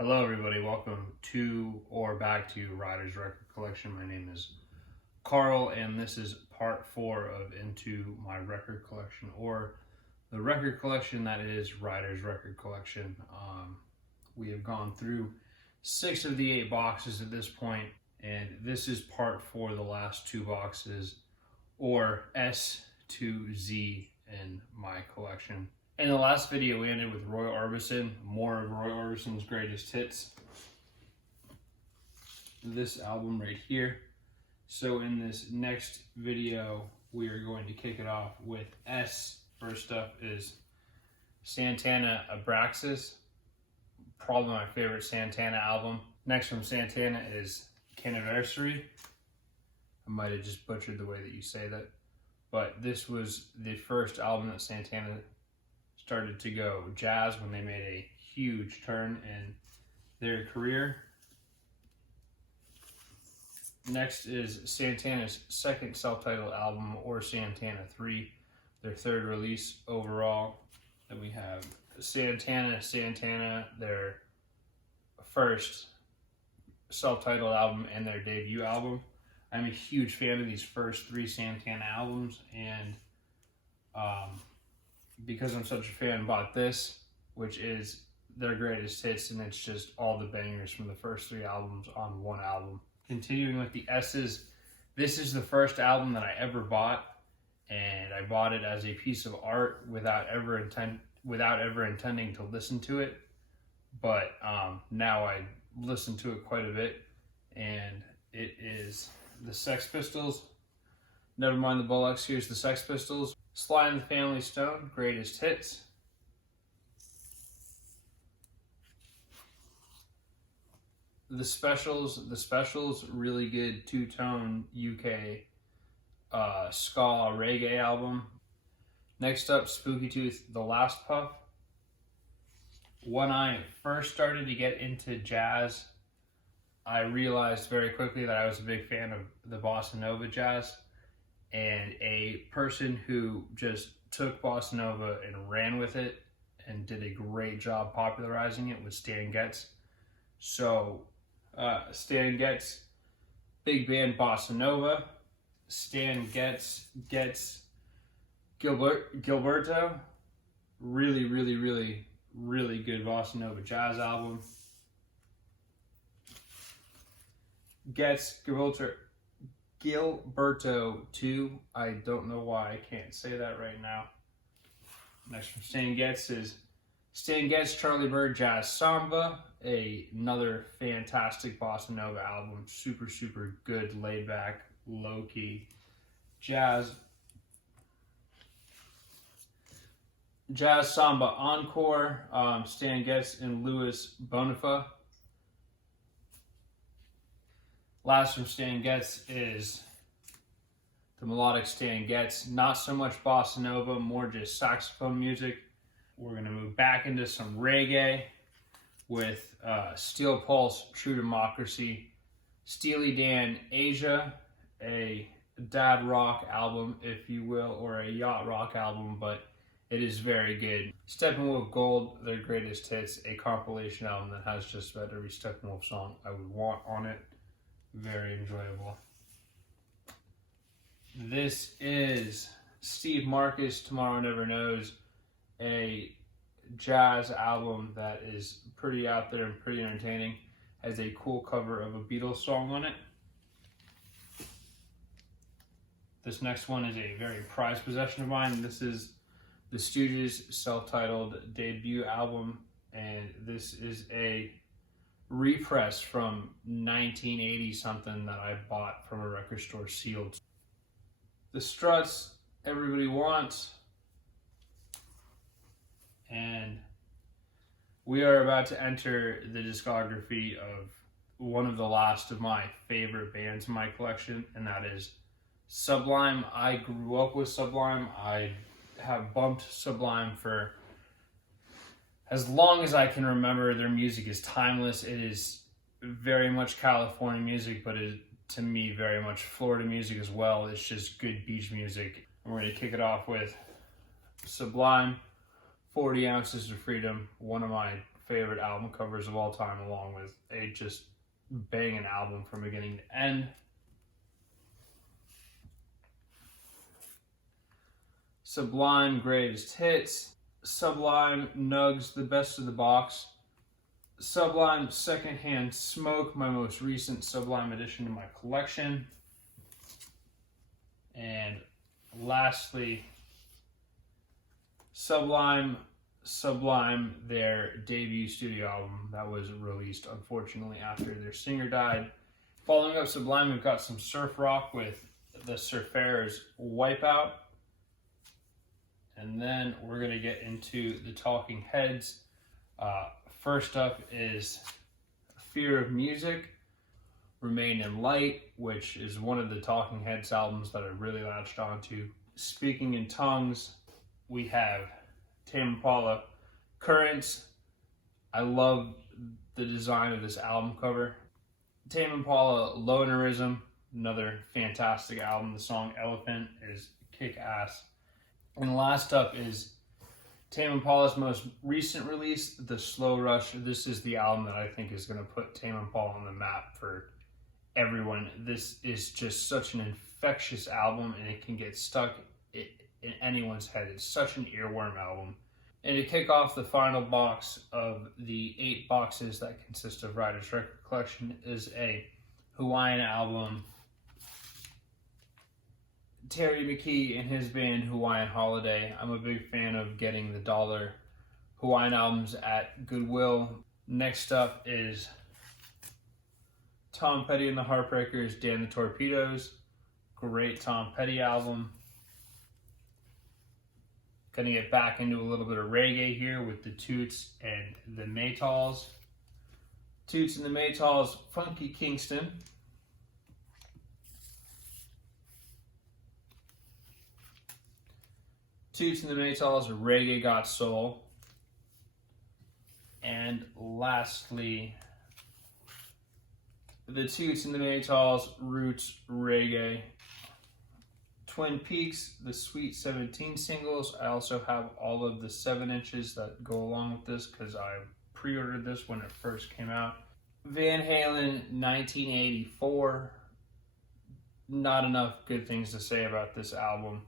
Hello everybody, welcome to or back to Ryder's record collection. My name is Karl and this is part 4 of Into My Record Collection, or the record collection that is Ryder's record collection. We have gone through 6 of the 8 boxes at this point, and this is part 4, the last 2 boxes, or S to Z in my collection. In the last video, we ended with Roy Orbison, more of Roy Orbison's greatest hits. This album right here. So in this next video, we are going to kick it off with S. First up is Santana Abraxas, probably my favorite Santana album. Next from Santana is Canniversary. I might have just butchered the way that you say that, but this was the first album that Santana started to go jazz when they made a huge turn in their career. Next is Santana's second self-titled album, or Santana 3, their third release overall. Then we have Santana, their first self-titled album and their debut album. I'm a huge fan of these first 3 Santana albums, and because I'm such a fan, bought this, which is their greatest hits, and it's just all the bangers from the first 3 albums on one album. Continuing with the S's, this is the first album that I ever bought, and I bought it as a piece of art without ever intending to listen to it. But now I listen to it quite a bit, and it is the Sex Pistols. Never mind the Bullocks, here's the Sex Pistols. Sly and the Family Stone, greatest hits. The Specials, really good 2-tone UK ska reggae album. Next up, Spooky Tooth, The Last Puff. When I first started to get into jazz, I realized very quickly that I was a big fan of the bossa nova jazz. And a person who just took bossa nova and ran with it and did a great job popularizing it was Stan Getz. So Stan Getz, big band bossa nova. Stan Getz Gilberto, really good bossa nova jazz album. Getz Gilberto 2. I don't know why I can't say that right now. Next from Stan Getz is Stan Getz Charlie Bird Jazz Samba, another fantastic bossa nova album. Super good, laid back, low key jazz. Jazz Samba Encore, Stan Getz and Louis Bonifa. Last from Stan Getz is the melodic Stan Getz. Not so much bossa nova, more just saxophone music. We're going to move back into some reggae with Steel Pulse, True Democracy. Steely Dan Asia, a dad rock album, if you will, or a yacht rock album, but it is very good. Steppenwolf Gold, their greatest hits, a compilation album that has just about every Steppenwolf song I would want on it. Very enjoyable. This is Steve Marcus, Tomorrow Never Knows, a jazz album that is pretty out there and pretty entertaining. Has a cool cover of a Beatles song on it. This next one is a very prized possession of mine. This is the Stooges' self-titled debut album, and this is a repress from 1980 something that I bought from a record store sealed. The Struts, Everybody Wants, and we are about to enter the discography of one of the last of my favorite bands in my collection, and that is Sublime. I grew up with Sublime. I have bumped Sublime for as long as I can remember. Their music is timeless. It is very much California music, but it, to me, very much Florida music as well. It's just good beach music. And we're going to kick it off with Sublime, 40 Ounces of Freedom, one of my favorite album covers of all time, along with a just banging album from beginning to end. Sublime Greatest Hits, Sublime Nugs, The Best of the Box, Sublime Secondhand Smoke, my most recent Sublime addition to my collection, and lastly, Sublime, their debut studio album that was released unfortunately after their singer died. Following up Sublime, we've got some surf rock with the Surfarers' Wipeout. And then we're going to get into the Talking Heads. First up is Fear of Music, Remain in Light, which is one of the Talking Heads albums that I really latched onto. Speaking in Tongues, we have Tame Impala, Currents. I love the design of this album cover. Tame Impala, Lonerism, another fantastic album. The song Elephant is kick-ass. And last up is Tame Impala's most recent release, The Slow Rush. This is the album that I think is going to put Tame Impala on the map for everyone. This is just such an infectious album, and it can get stuck in anyone's head. It's such an earworm album. And to kick off the final box of the 8 boxes that consist of Ryder's record collection is a Hawaiian album. Terry McKee and his band Hawaiian Holiday. I'm a big fan of getting the dollar Hawaiian albums at Goodwill. Next up is Tom Petty and the Heartbreakers, Dan the Torpedoes. Great Tom Petty album. Gonna get back into a little bit of reggae here with the Toots and the Maytals. Toots and the Maytals, Funky Kingston. Toots and the Maytals, Reggae Got Soul. And lastly, the Toots and the Maytals, Roots Reggae. Twin Peaks, the Sweet 17 singles. I also have all of the 7 inches that go along with this because I pre-ordered this when it first came out. Van Halen, 1984. Not enough good things to say about this album.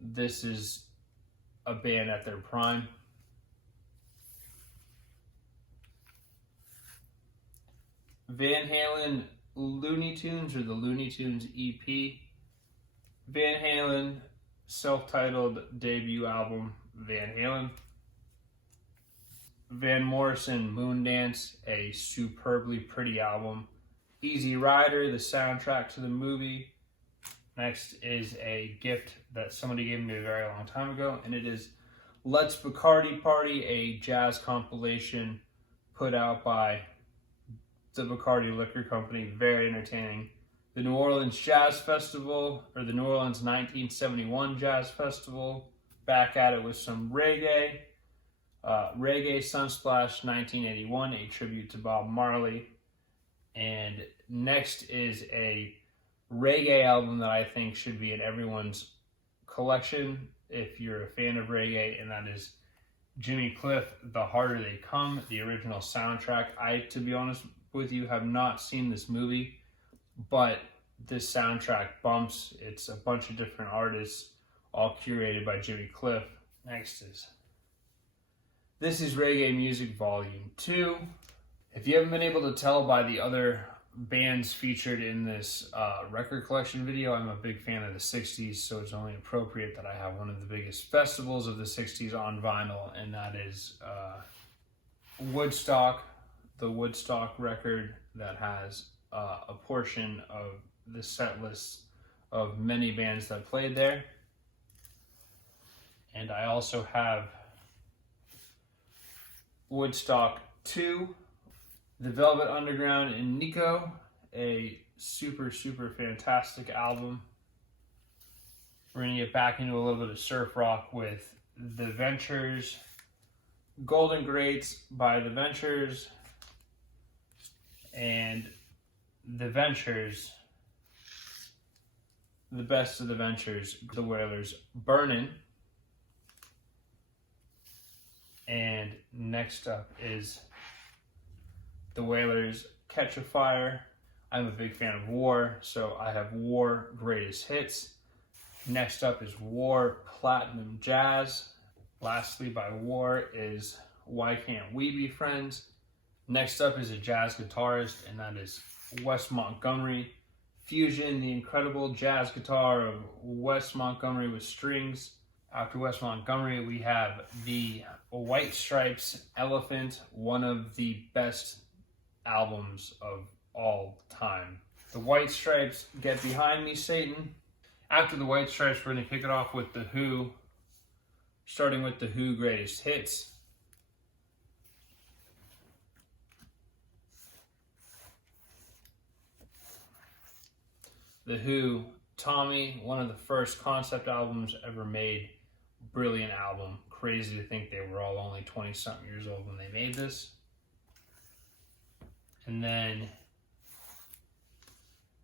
This is a band at their prime. Van Halen Looney Tunes, or the Looney Tunes EP. Van Halen self-titled debut album, Van Halen. Van Morrison Moondance, a superbly pretty album. Easy Rider, the soundtrack to the movie. Next is a gift that somebody gave me a very long time ago, and it is Let's Bacardi Party, a jazz compilation put out by the Bacardi Liquor Company. Very entertaining. The New Orleans Jazz Festival, or the New Orleans 1971 Jazz Festival. Back at it with some reggae. Reggae Sunsplash 1981, a tribute to Bob Marley. And next is a reggae album that I think should be in everyone's collection if you're a fan of reggae, and that is Jimmy Cliff, The Harder They Come, the original soundtrack. I, to be honest with you, have not seen this movie, but this soundtrack bumps. It's a bunch of different artists, all curated by Jimmy Cliff. Next is This Is Reggae Music Volume 2. If you haven't been able to tell by the other bands featured in this record collection video, I'm a big fan of the 60s, so it's only appropriate that I have one of the biggest festivals of the 60s on vinyl, and that is Woodstock, the Woodstock record that has a portion of the set list of many bands that played there. And I also have Woodstock 2, The Velvet Underground and Nico, a super fantastic album. We're going to get back into a little bit of surf rock with The Ventures, Golden Greats by The Ventures, and The Ventures, the best of The Ventures, The Wailers, Burnin'. And next up is The Wailers' Catch a Fire. I'm a big fan of War, so I have War Greatest Hits. Next up is War Platinum Jazz. Lastly, by War is Why Can't We Be Friends? Next up is a jazz guitarist, and that is Wes Montgomery. Fusion, the incredible jazz guitar of Wes Montgomery with strings. After Wes Montgomery, we have the White Stripes' Elephant, one of the best albums of all time. The White Stripes, Get Behind Me, Satan. After the White Stripes, we're going to kick it off with The Who, starting with The Who Greatest Hits. The Who, Tommy, one of the first concept albums ever made. Brilliant album. Crazy to think they were all only 20-something years old when they made this. And then,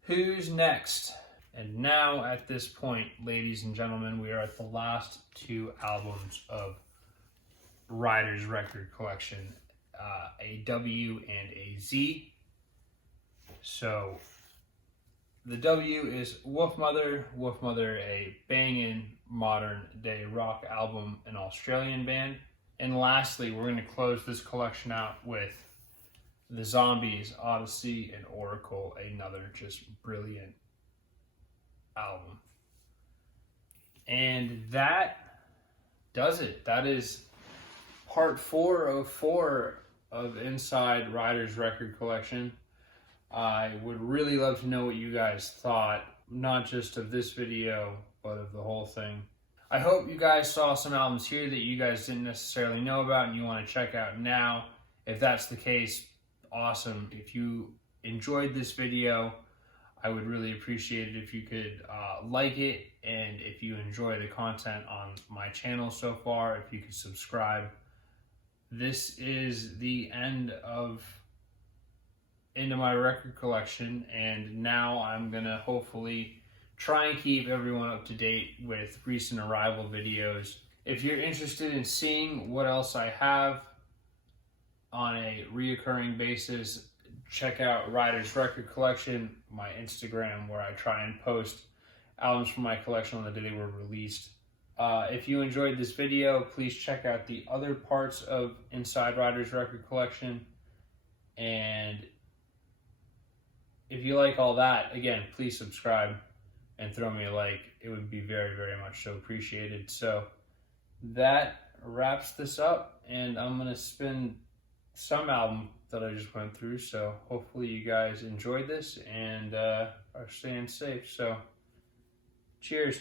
Who's Next? And now at this point, ladies and gentlemen, we are at the last two albums of Ryder's record collection, a W and a Z. So, the W is Wolfmother. Wolfmother, a banging modern day rock album, an Australian band. And lastly, we're going to close this collection out with The Zombies, Odyssey, and Oracle, another just brilliant album. And that does it. That is part 4 of Inside Ryder's record collection. I would really love to know what you guys thought, not just of this video, but of the whole thing. I hope you guys saw some albums here that you guys didn't necessarily know about and you want to check out now. If that's the case, awesome. If you enjoyed this video, I would really appreciate it if you could like it, and if you enjoy the content on my channel so far, if you could subscribe. This is the end of into my record collection, and now I'm gonna hopefully try and keep everyone up to date with recent arrival videos. If you're interested in seeing what else I have on a reoccurring basis, check out Ryder's record collection, my Instagram, where I try and post albums from my collection on the day they were released. If you enjoyed this video, please check out the other parts of Inside Ryder's record collection, and if you like all that, again, please subscribe and throw me a like. It would be very, very much so appreciated. So that wraps this up, and I'm going to spin some album that I just went through. So hopefully you guys enjoyed this and are staying safe. So cheers.